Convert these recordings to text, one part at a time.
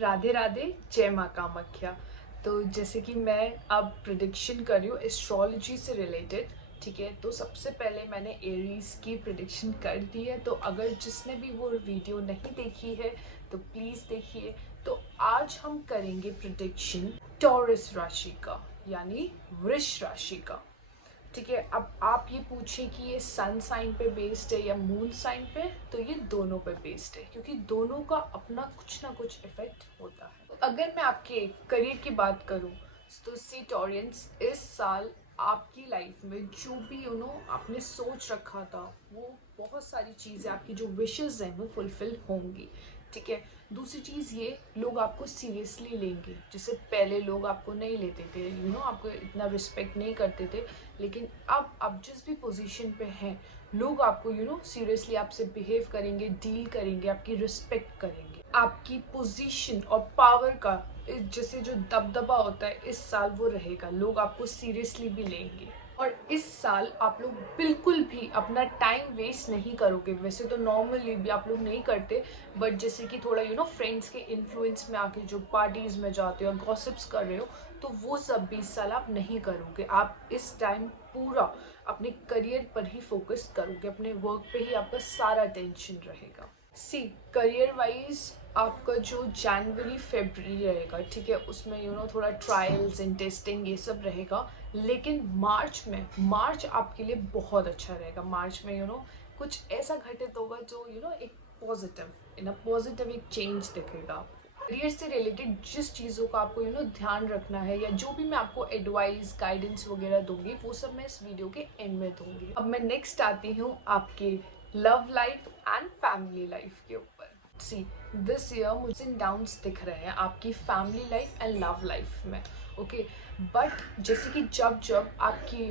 राधे राधे, जय माँ कामाख्या। तो जैसे कि मैं अब प्रिडिक्शन कर रही हूँ एस्ट्रोलॉजी से रिलेटेड, ठीक है। तो सबसे पहले मैंने एरीज की प्रिडिक्शन कर दी है, तो अगर जिसने भी वो वीडियो नहीं देखी है तो प्लीज़ देखिए। तो आज हम करेंगे प्रिडिक्शन टॉरस राशि का, यानी वृष राशि का, ठीक है। अब आप ये पूछें कि ये सन साइन पे बेस्ड है या मून साइन पे, तो ये दोनों पे बेस्ड है, क्योंकि दोनों का अपना कुछ ना कुछ इफेक्ट होता है। तो अगर मैं आपके करियर की बात करूं, तो सी टॉरियंस, इस साल आपकी लाइफ में जो भी आपने सोच रखा था, वो बहुत सारी चीज़ें, आपकी जो विशेज़ हैं वो फुलफिल होंगी, ठीक है। दूसरी चीज़ ये, लोग आपको सीरियसली लेंगे। जैसे पहले लोग आपको नहीं लेते थे, आपको इतना रिस्पेक्ट नहीं करते थे, लेकिन अब आप जिस भी पोजीशन पे हैं, लोग आपको सीरियसली आपसे बिहेव करेंगे, डील करेंगे, आपकी रिस्पेक्ट करेंगे। आपकी पोजीशन और पावर का जैसे जो दबदबा होता है इस साल वो रहेगा, लोग आपको सीरियसली भी लेंगे। और इस साल आप लोग बिल्कुल भी अपना टाइम वेस्ट नहीं करोगे। वैसे तो नॉर्मली भी आप लोग नहीं करते, बट जैसे कि थोड़ा फ्रेंड्स के इन्फ्लुएंस में आके जो पार्टीज में जाते हो, गॉसिप्स कर रहे हो, तो वो सब भी इस साल आप नहीं करोगे। आप इस टाइम पूरा अपने करियर पर ही फोकस करोगे, अपने वर्क पे ही आपका सारा टेंशन रहेगा। सी करियर वाइज आपका जो जनवरी फेब्रुअरी रहेगा, ठीक है, उसमें थोड़ा ट्रायल्स एंड टेस्टिंग ये सब रहेगा। लेकिन मार्च आपके लिए बहुत अच्छा रहेगा। मार्च में कुछ ऐसा घटित होगा जो एक पॉजिटिव एक चेंज दिखेगा आपको। करियर से रिलेटेड जिस चीज़ों का आपको ध्यान रखना है, या जो भी मैं आपको एडवाइस गाइडेंस वगैरह दूंगी, वो सब मैं इस वीडियो के एंड में दूंगी। अब मैं नेक्स्ट आती हूँ आपके love life and family life के ऊपर। सी दिस ईयर मुझे डाउन्स दिख रहे हैं आपकी family life and love life में, ओके। बट जैसे कि जब जब आपकी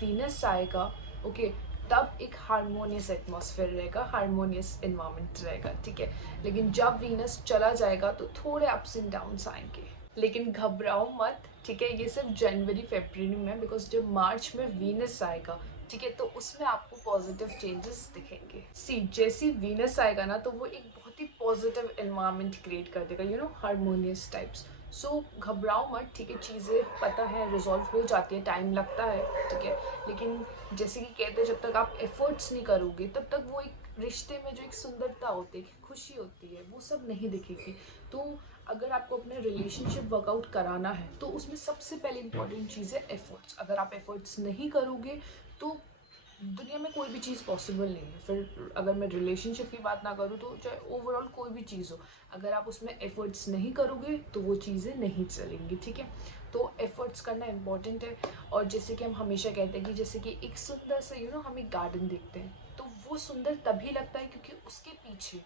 वीनस आएगा, ओके, तब एक हारमोनियस एटमॉस्फेयर रहेगा, हारमोनियस इन्वायरमेंट रहेगा, ठीक है। लेकिन जब वीनस चला जाएगा तो थोड़े अप्स एंड डाउन्स आएंगे, लेकिन घबराओ मत, ठीक है। ये सिर्फ जनवरी फेब्रुअरी में, बिकॉज जब मार्च में वीनस आएगा, ठीक है, तो उसमें आपको पॉजिटिव चेंजेस दिखेंगे। सी जैसी वीनस आएगा ना, तो वो एक बहुत ही पॉजिटिव एनवायरनमेंट क्रिएट कर देगा, हारमोनियस टाइप्स। सो घबराओ मत, ठीक है। चीज़ें पता है रिजॉल्व हो जाती है, टाइम लगता है, ठीक है। लेकिन जैसे कि कहते हैं, जब तक आप एफर्ट्स नहीं करोगे तब तक वो एक रिश्ते में जो एक सुंदरता होती है, खुशी होती है, वो सब नहीं दिखेगी। तो अगर आपको अपने रिलेशनशिप वर्कआउट कराना है, तो उसमें सबसे पहले इंपॉर्टेंट चीज़ है एफर्ट्स। अगर आप एफर्ट्स नहीं करोगे तो दुनिया में कोई भी चीज़ पॉसिबल नहीं है। फिर अगर मैं रिलेशनशिप की बात ना करूँ, तो चाहे ओवरऑल कोई भी चीज़ हो, अगर आप उसमें एफर्ट्स नहीं करोगे तो वो चीज़ें नहीं चलेंगी, ठीक है। तो एफर्ट्स करना इम्पॉर्टेंट है। और जैसे कि हम हमेशा कहते हैं कि जैसे कि एक सुंदर सा हम एक गार्डन देखते हैं, तो वो सुंदर तभी लगता है क्योंकि उसके पीछे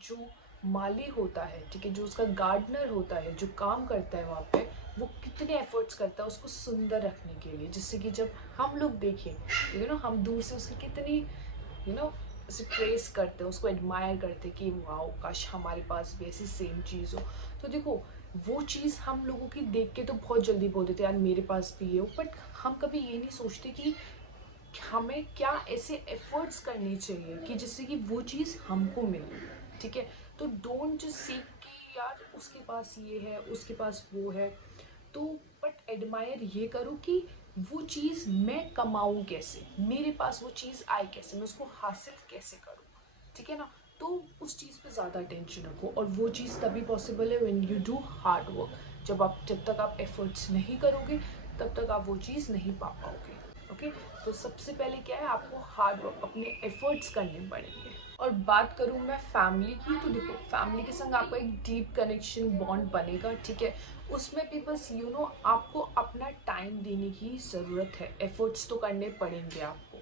जो माली होता है, ठीक है, जो उसका गार्डनर होता है, जो काम करता है वहाँ पे, वो कितने एफर्ट्स करता है उसको सुंदर रखने के लिए। जिससे कि जब हम लोग देखें, हम दूर से उसकी कितनी उसे प्रेस करते हैं, उसको एडमायर करते हैं कि वाओ, काश हमारे पास भी ऐसी सेम चीज़ हो। तो देखो, वो चीज़ हम लोगों की देख के तो बहुत जल्दी बोल देते हैं यार मेरे पास भी है, बट हम कभी ये नहीं सोचते कि हमें क्या ऐसे एफर्ट्स करने चाहिए कि जिससे कि वो चीज़ हमको मिले, ठीक है। तो डोंट जस्ट सीख कि यार उसके पास ये है, उसके पास वो है, तो बट एडमायर ये करो कि वो चीज़ मैं कमाऊँ कैसे, मेरे पास वो चीज़ आए कैसे, मैं उसको हासिल कैसे करूँ, ठीक है ना। तो उस चीज़ पे ज़्यादा टेंशन रखो, और वो चीज़ तभी पॉसिबल है when you do hard work. जब तक आप एफर्ट्स नहीं करोगे, तब तक आप वो चीज़ नहीं पा पाओगे, ओके। तो सबसे पहले क्या है, आपको हार्ड वर्क, अपने एफर्ट्स करने पड़ेंगे। और बात करूँ मैं फैमिली की, तो देखो, फैमिली के संग आपका एक डीप कनेक्शन बॉन्ड बनेगा, ठीक है। उसमें भी बस आपको अपना टाइम देने की ज़रूरत है, एफर्ट्स तो करने पड़ेंगे आपको,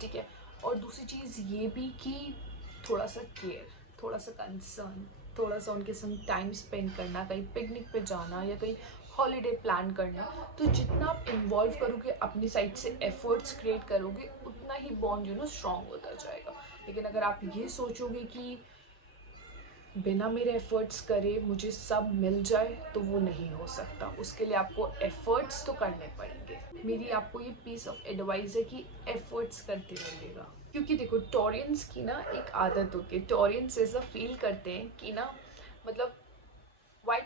ठीक है। और दूसरी चीज़ ये भी कि थोड़ा सा केयर, थोड़ा सा कंसर्न, थोड़ा सा उनके संग टाइम स्पेंड करना, कहीं पिकनिक पे जाना या कहीं हॉलीडे प्लान करना। तो जितना आप इन्वॉल्व करोगे, अपनी साइड से एफर्ट्स क्रिएट करोगे, उतना ही बॉन्ड स्ट्रॉन्ग होता जाएगा। लेकिन अगर आप ये सोचोगे कि बिना मेरे एफर्ट्स करे मुझे सब मिल जाए, तो वो नहीं हो सकता। उसके लिए आपको एफर्ट्स तो करने पड़ेंगे। मेरी आपको ये पीस ऑफ एडवाइस है कि एफर्ट्स करते रहिएगा। क्योंकि देखो, टॉरियंस की ना एक आदत होती है, टॉरियंस ऐसा फील करते हैं कि ना, मतलब वाई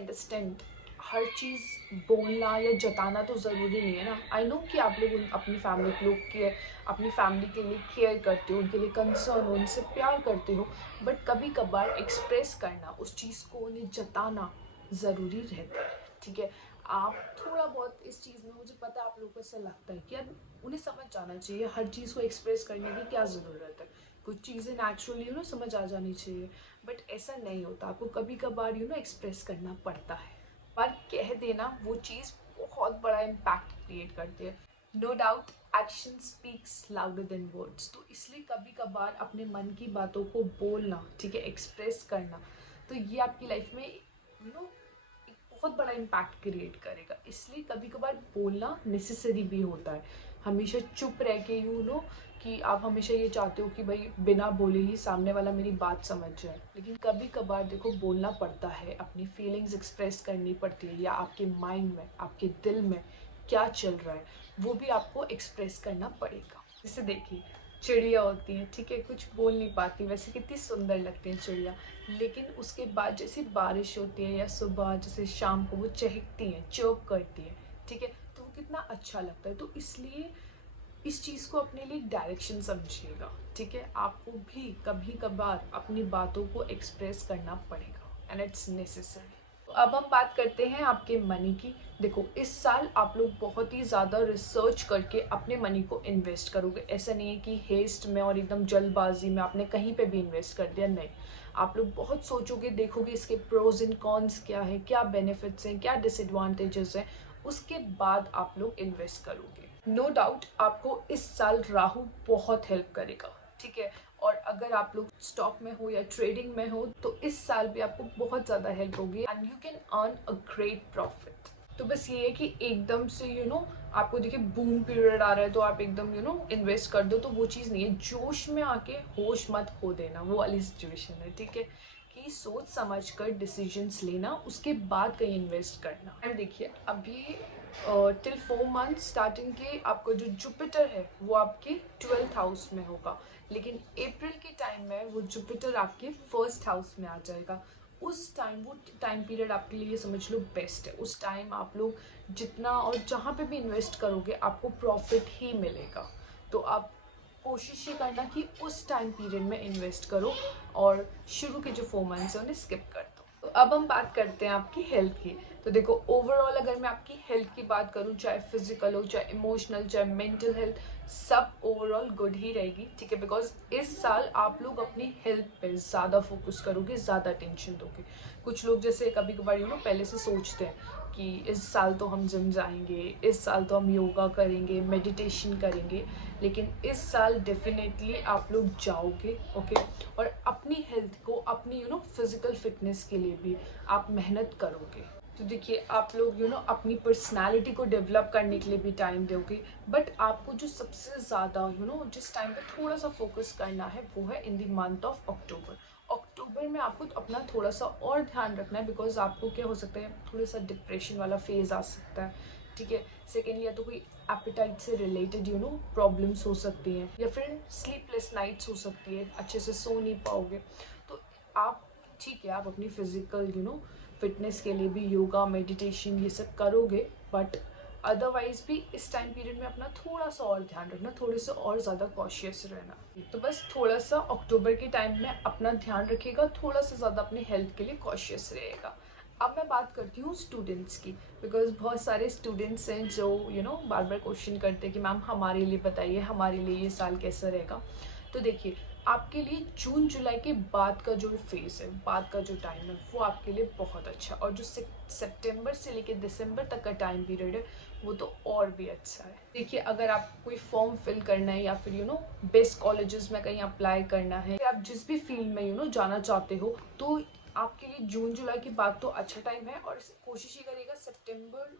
अंडरस्टैंड हर चीज़ बोलना या जताना तो ज़रूरी नहीं है ना। आई नो कि आप लोग अपनी फैमिली के लोग के अपनी फैमिली के लिए केयर करते हो, उनके लिए कंसर्न हो, उनसे प्यार करते हो, बट कभी कभार एक्सप्रेस करना, उस चीज़ को उन्हें जताना ज़रूरी रहता है। ठीक है, आप थोड़ा बहुत इस चीज़ में, मुझे पता है आप लोगों को ऐसा लगता है कि यार उन्हें समझ जाना चाहिए हर चीज़ को एक्सप्रेस करने की क्या ज़रूरत है, कुछ चीज़ें नेचुरली समझ आ जानी चाहिए, बट ऐसा नहीं होता। आपको कभी कभार एक्सप्रेस करना पड़ता है, पर कह देना वो चीज़ बहुत बड़ा इम्पैक्ट क्रिएट करती है। No doubt action speaks louder than words. तो इसलिए कभी कभार अपने मन की बातों को बोलना, ठीक है, एक्सप्रेस करना, तो ये आपकी लाइफ में एक बहुत बड़ा इम्पैक्ट क्रिएट करेगा। इसलिए कभी कभार बोलना नेसेसरी भी होता है। हमेशा चुप रह के कि आप हमेशा ये चाहते हो कि भाई बिना बोले ही सामने वाला मेरी बात समझ जाए, लेकिन कभी कभार देखो बोलना पड़ता है, अपनी फीलिंग्स एक्सप्रेस करनी पड़ती है, या आपके माइंड में, आपके दिल में क्या चल रहा है वो भी आपको एक्सप्रेस करना पड़ेगा। जैसे देखिए चिड़िया होती हैं, ठीक है, कुछ बोल नहीं पाती, वैसे कितनी सुंदर लगती हैं चिड़िया, लेकिन उसके बाद जैसे बारिश होती है या सुबह जैसे शाम को वो चहकती हैं, चर्प करती हैं, ठीक है, तो वो कितना अच्छा लगता है। तो इसलिए इस चीज़ को अपने लिए डायरेक्शन समझिएगा, ठीक है, आपको भी कभी कभार अपनी बातों को एक्सप्रेस करना पड़ेगा एंड इट्स नेसेसरी। तो अब हम बात करते हैं आपके मनी की। देखो इस साल आप लोग बहुत ही ज़्यादा रिसर्च करके अपने मनी को इन्वेस्ट करोगे। ऐसा नहीं है कि हेस्ट में और एकदम जल्दबाजी में आपने कहीं पे भी इन्वेस्ट कर दिया, नहीं। आप लोग बहुत सोचोगे, देखोगे इसके प्रोज एंड कॉन्स क्या है, क्या बेनिफिट्स हैं, क्या डिसएडवांटेजेस हैं, उसके बाद आप लोग इन्वेस्ट करोगे। नो डाउट आपको इस साल राहु बहुत हेल्प करेगा, ठीक है, और अगर आप लोग स्टॉक में हो या ट्रेडिंग में हो तो इस साल भी आपको बहुत ज़्यादा हेल्प होगी and you can earn a great profit. तो बस ये है कि एकदम से आपको देखिए बूम पीरियड आ रहा है तो आप एकदम इन्वेस्ट कर दो, तो वो चीज़ नहीं है। जोश में आके होश मत खो देना, वो वाली सिचुएशन है, ठीक है, कि सोच समझ कर डिसीजंस लेना, उसके बाद कहीं इन्वेस्ट करना। एंड देखिए अभी टिल 4 मंथ स्टार्टिंग के आपको जो जुपिटर है वो आपके 12th हाउस में होगा, लेकिन अप्रैल के टाइम में वो जुपिटर आपके 1st हाउस में आ जाएगा। उस टाइम वो टाइम पीरियड आपके लिए समझ लो बेस्ट है। उस टाइम आप लोग जितना और जहाँ पे भी इन्वेस्ट करोगे आपको प्रॉफिट ही मिलेगा। तो आप कोशिश ये करना कि उस टाइम पीरियड में इन्वेस्ट करो और शुरू के जो 4 मंथ्स हैं उन्हें स्किप कर दो। तो अब हम बात करते हैं आपकी हेल्थ की। तो देखो ओवरऑल अगर मैं आपकी हेल्थ की बात करूँ, चाहे फिजिकल हो, चाहे इमोशनल, चाहे मेंटल हेल्थ, सब ओवरऑल गुड ही रहेगी, ठीक है, बिकॉज इस साल आप लोग अपनी हेल्थ पे ज़्यादा फोकस करोगे, ज़्यादा टेंशन दोगे। कुछ लोग जैसे कभी कभार पहले से सोचते हैं कि इस साल तो हम जिम जाएंगे, इस साल तो हम योगा करेंगे, मेडिटेशन करेंगे, लेकिन इस साल डेफिनेटली आप लोग जाओगे, ओके, और अपनी हेल्थ को, अपनी फिजिकल फिटनेस के लिए भी आप मेहनत करोगे। तो देखिए आप लोग अपनी पर्सनालिटी को डेवलप करने के लिए भी टाइम दोगे, बट आपको जो सबसे ज़्यादा जिस टाइम पे थोड़ा सा फोकस करना है वो है in the month of October. अक्टूबर में आपको अपना थोड़ा सा और ध्यान रखना है, बिकॉज आपको क्या हो सकता है, थोड़ा सा डिप्रेशन वाला फेज आ सकता है, ठीक है। सेकेंड, या तो कोई एपिटाइट से रिलेटेड प्रॉब्लम्स हो सकती हैं, या फिर स्लीपलेस नाइट्स हो सकती है, अच्छे से सो नहीं पाओगे। तो आप, ठीक है, आप अपनी फिजिकल फिटनेस के लिए भी योगा, मेडिटेशन ये सब करोगे, बट अदरवाइज भी इस टाइम पीरियड में अपना थोड़ा सा और ध्यान रखना, थोड़े से और ज़्यादा कॉशियस रहना। तो बस थोड़ा सा अक्टूबर के टाइम में अपना ध्यान रखिएगा, थोड़ा सा ज़्यादा अपनी हेल्थ के लिए कॉशियस रहेगा। अब मैं बात करती हूँ स्टूडेंट्स की, बिकॉज बहुत सारे स्टूडेंट्स हैं जो बार बार क्वेश्चन करते हैं कि मैम हमारे लिए बताइए, हमारे लिए ये साल कैसा रहेगा। तो देखिए आपके लिए जून जुलाई के बाद का जो फेज़ है, बाद का जो टाइम है, वो आपके लिए बहुत अच्छा, और जो सितंबर से लेकर दिसंबर तक का टाइम पीरियड है वो तो और भी अच्छा है। देखिए अगर आप कोई फॉर्म फिल करना है, या फिर बेस्ट कॉलेजेस में कहीं अप्लाई करना है, या आप जिस भी फील्ड में जाना चाहते हो, तो आपके लिए जून जुलाई के बाद तो अच्छा टाइम है। और कोशिश ही करिएगा सितंबर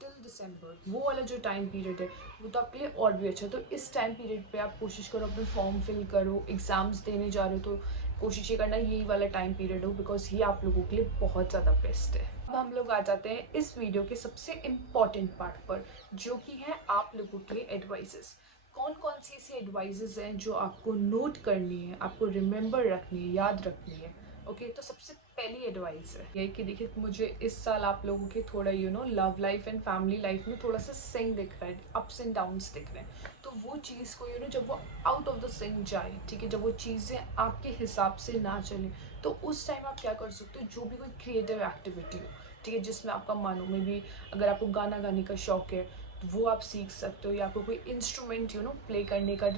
टिल दिसंबर, वो वाला जो टाइम पीरियड है वो तो आपके लिए और भी अच्छा है। तो इस टाइम पीरियड पे आप कोशिश करो, अपने फॉर्म फिल करो, एग्ज़ाम्स देने जा रहे हो तो कोशिश ये करना यही वाला टाइम पीरियड हो, बिकॉज ये आप लोगों के लिए बहुत ज़्यादा बेस्ट है। अब हम लोग आ जाते हैं इस वीडियो के सबसे इम्पॉर्टेंट पार्ट पर, जो कि है आप लोगों के लिए एडवाइजेस। कौन कौन सी ऐसी एडवाइजेस हैं जो आपको नोट करनी है, आपको रिमेंबर रखनी है, याद रखनी है, ओके। तो सबसे पहली एडवाइस है ये कि देखिए मुझे इस साल आप लोगों के थोड़ा love life and family life में थोड़ा सा सिंक दिख रहा है, अप्स एंड डाउन्स दिख रहे हैं। तो वो चीज़ को जब वो आउट ऑफ द सिंक जाए, ठीक है, जब वो चीज़ें आपके हिसाब से ना चलें, तो उस टाइम आप क्या कर सकते हो, जो भी कोई क्रिएटिव एक्टिविटी हो, ठीक है, जिसमें आपका मन हो, में भी अगर आपको गाना गाने का शौक है तो वो आप सीख सकते हो, या आपको कोई इंस्ट्रूमेंट प्ले करने का,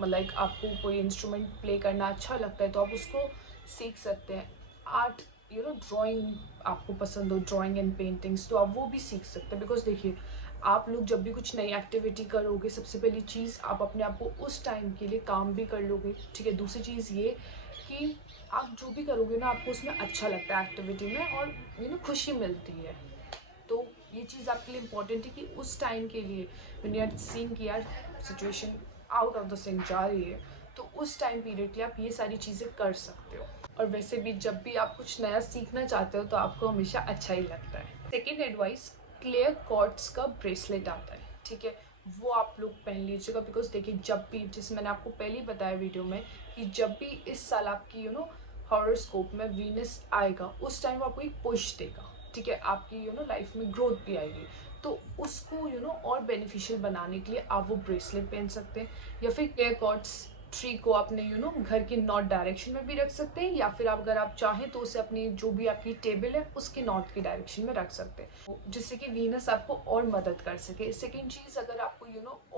मतलब आपको कोई इंस्ट्रूमेंट प्ले करना अच्छा लगता है तो आप उसको सीख सकते हैं। आर्ट, ड्राइंग आपको पसंद हो, ड्राइंग एंड पेंटिंग्स, तो आप वो भी सीख सकते हैं। बिकॉज देखिए, आप लोग जब भी कुछ नई एक्टिविटी करोगे, सबसे पहली चीज़ आप अपने आप को उस टाइम के लिए काम भी कर लोगे, ठीक है। दूसरी चीज़ ये कि आप जो भी करोगे ना, आपको उसमें अच्छा लगता है एक्टिविटी में, और खुशी मिलती है। तो ये चीज़ आपके लिए इम्पोर्टेंट है कि उस टाइम के लिए व्हेन यू आर सीइंग कि यार situation out of the sync जा रही है, तो उस टाइम पीरियड के लिए आप ये सारी चीज़ें कर सकते हो। और वैसे भी जब भी आप कुछ नया सीखना चाहते हो तो आपको हमेशा अच्छा ही लगता है। सेकेंड एडवाइस, क्लियर कॉर्ड्स का ब्रेसलेट आता है, ठीक है, वो आप लोग पहन लीजिएगा। बिकॉज देखिए, जब भी, जैसे मैंने आपको पहले ही बताया वीडियो में, कि जब भी इस साल आपकी हॉरोस्कोप में वीनस आएगा, उस टाइम वो आपको एक पुश देगा, ठीक है, आपकी लाइफ में ग्रोथ भी आएगी। तो उसको और बेनिफिशियल बनाने के लिए आप वो ब्रेसलेट पहन सकते हैं, या फिर क्लियर कॉर्ड्स ट्री को आपने घर की नॉर्थ डायरेक्शन में भी रख सकते हैं, या फिर आप अगर आप चाहें तो उसे अपनी जो भी आपकी टेबल है उसके नॉर्थ की डायरेक्शन में रख सकते हैं, जिससे कि वीनस आपको और मदद कर सके। सेकेंड चीज़, अगर आपको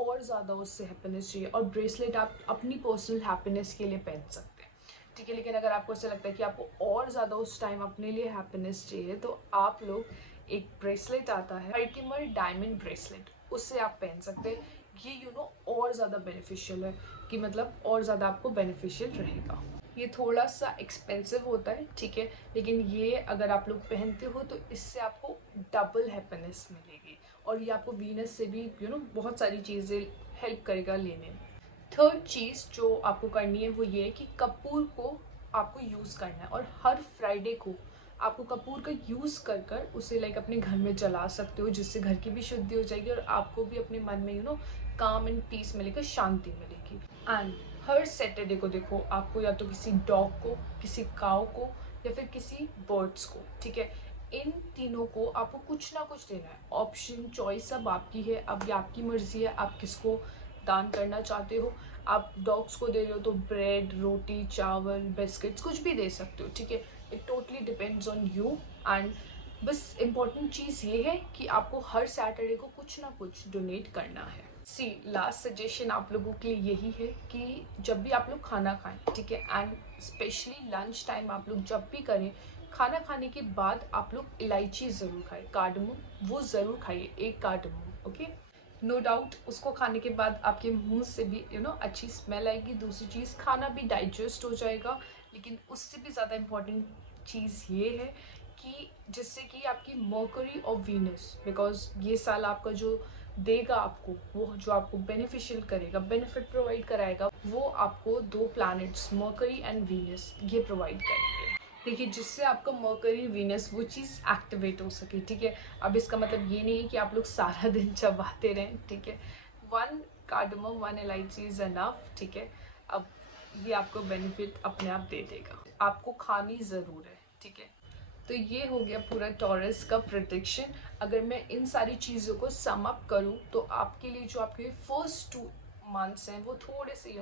और ज़्यादा उससे हैप्पीनेस चाहिए, और ब्रेसलेट आप अपनी पर्सनल हैप्पीनेस के लिए पहन सकते हैं, ठीक है। लेकिन अगर आपको ऐसा लगता है कि आपको और ज़्यादा उस टाइम अपने लिए हैप्पीनेस चाहिए, तो आप लोग एक ब्रेसलेट आता है हर्टिमर डायमंड ब्रेसलेट, उससे आप पहन सकते हैं। ये और ज़्यादा बेनिफिशियल है, कि मतलब और ज़्यादा आपको बेनिफिशियल रहेगा। ये थोड़ा सा एक्सपेंसिव होता है, ठीक है, लेकिन ये अगर आप लोग पहनते हो तो इससे आपको डबल हैप्पीनेस मिलेगी, और ये आपको वीनस से भी बहुत सारी चीज़ें हेल्प करेगा लेने में। थर्ड चीज़ जो आपको करनी है वो ये है कि कपूर को आपको यूज़ करना है, और हर फ्राइडे को आपको कपूर का यूज़ कर कर उसे अपने घर में जला सकते हो, जिससे घर की भी शुद्धि हो जाएगी, और आपको भी अपने मन में काम एंड पीस मिलेगा, शांति मिलेगी। एंड हर सैटरडे को देखो, आपको या तो किसी डॉग को, किसी काऊ को, या फिर किसी बर्ड्स को, ठीक है, इन तीनों को आपको कुछ ना कुछ देना है। ऑप्शन चॉइस सब आपकी है, अब ये आपकी मर्जी है आप किसको दान करना चाहते हो। आप डॉग्स को दे रहे हो तो ब्रेड, रोटी, चावल, बिस्किट्स कुछ भी दे सकते हो, ठीक है, it totally depends on you. And बस इम्पॉर्टेंट चीज़ ये है कि आपको हर सैटरडे को कुछ ना कुछ डोनेट करना है। सी लास्ट सजेशन आप लोगों के लिए यही है कि जब भी आप लोग खाना खाएं, ठीक है, एंड स्पेशली लंच टाइम आप लोग जब भी करें, खाना खाने के बाद आप लोग इलायची ज़रूर खाएं, कार्डमम वो ज़रूर खाइए, एक कार्डमम, ओके। नो डाउट उसको खाने के बाद आपके मुंह से भी अच्छी स्मेल आएगी। दूसरी चीज़, खाना भी डाइजेस्ट हो जाएगा। लेकिन उससे भी ज़्यादा इम्पॉर्टेंट चीज़ ये है कि जिससे कि आपकी मर्करी और वीनस, बिकॉज ये साल आपका जो देगा आपको, वो जो आपको बेनिफिशियल करेगा, बेनिफिट प्रोवाइड कराएगा, वो आपको दो प्लैनेट्स मर्करी एंड वीनस ये प्रोवाइड करेंगे। देखिए, जिससे आपका मर्करी वीनस वो चीज़ एक्टिवेट हो सके, ठीक है। अब इसका मतलब ये नहीं है कि आप लोग सारा दिन चबाते रहें, ठीक है। वन कार्डमम, वन इलायची इज अनफ, ठीक है। अब ये आपको बेनिफिट अपने आप दे देगा, आपको खानी ज़रूर है, ठीक है। तो ये हो गया पूरा टॉरस का प्रेडिक्शन। अगर मैं इन सारी चीज़ों को सम अप करूँ तो आपके लिए जो आपके फर्स्ट 2 मंथ्स हैं वो थोड़े से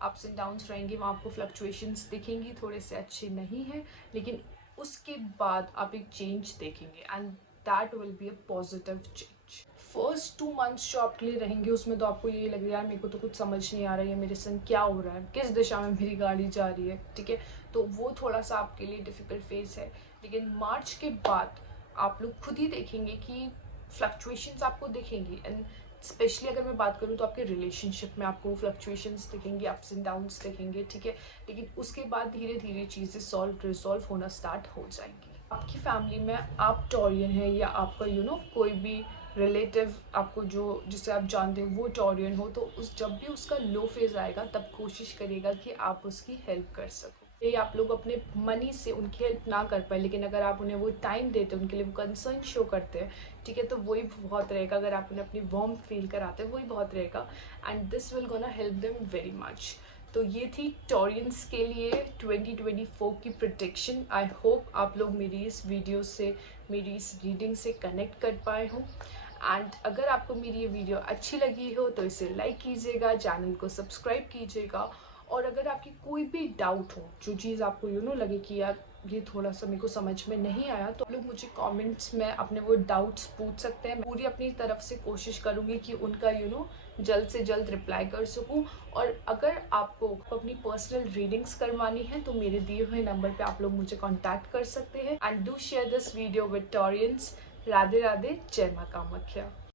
अप्स एंड डाउन्स रहेंगे, वहाँ आपको फ्लक्चुएशंस दिखेंगी, थोड़े से अच्छे नहीं हैं, लेकिन उसके बाद आप एक चेंज देखेंगे, and that will be a positive change. First 2 months जो आपके लिए रहेंगे उसमें तो आपको ये लग रहा है मेरे को तो कुछ समझ नहीं आ रहा है, मेरे संग क्या हो रहा है, किस दिशा में मेरी गाड़ी जा रही है, ठीक है। तो वो थोड़ा सा आपके लिए डिफ़िकल्ट फेस है। लेकिन मार्च के बाद आप लोग खुद ही देखेंगे कि फ्लक्चुएशंस आपको दिखेंगी, एंड स्पेशली अगर मैं बात करूँ तो आपके रिलेशनशिप में आपको फ्लक्चुएशंस दिखेंगे, अप्स एंड डाउन्स दिखेंगे, ठीक है। लेकिन उसके बाद धीरे धीरे चीज़ें रिजॉल्व होना स्टार्ट हो जाएंगी। आपकी फैमिली में आप टॉरियन है, या आपका कोई भी रिलेटिव आपको जो जिसे आप जानते हो वो टॉरियन हो, तो उस जब भी उसका लो फेज़ आएगा तब कोशिश करिएगा कि आप उसकी हेल्प कर सको। ये आप लोग अपने मनी से उनकी हेल्प ना कर पाए, लेकिन अगर आप उन्हें वो टाइम देते हैं, उनके लिए वो कंसर्न शो करते हैं, ठीक है, तो वही बहुत रहेगा। अगर आप उन्हें अपनी वार्म फील कराते हैं वही बहुत रहेगा, and this will gonna help them very much. तो ये थी टॉरियंस के लिए 2024 की प्रेडिक्शन। आई होप आप लोग मेरी इस वीडियो से, मेरी इस रीडिंग से कनेक्ट कर पाए हो। एंड अगर आपको मेरी ये वीडियो अच्छी लगी हो तो इसे लाइक कीजिएगा, चैनल को सब्सक्राइब कीजिएगा। और अगर आपकी कोई भी डाउट हो, जो चीज़ आपको लगे कि यार ये थोड़ा सा मेरे को समझ में नहीं आया, तो लोग मुझे कमेंट्स में अपने वो डाउट्स पूछ सकते हैं। मैं पूरी अपनी तरफ से कोशिश करूँगी कि उनका जल्द से जल्द रिप्लाई कर सकूँ। और अगर आपको अपनी पर्सनल रीडिंग्स करवानी है तो मेरे दिए हुए नंबर पे आप लोग मुझे कांटेक्ट कर सकते हैं। And do share this video with Taureans. Radhe Radhe, जय माँ कामाख्या।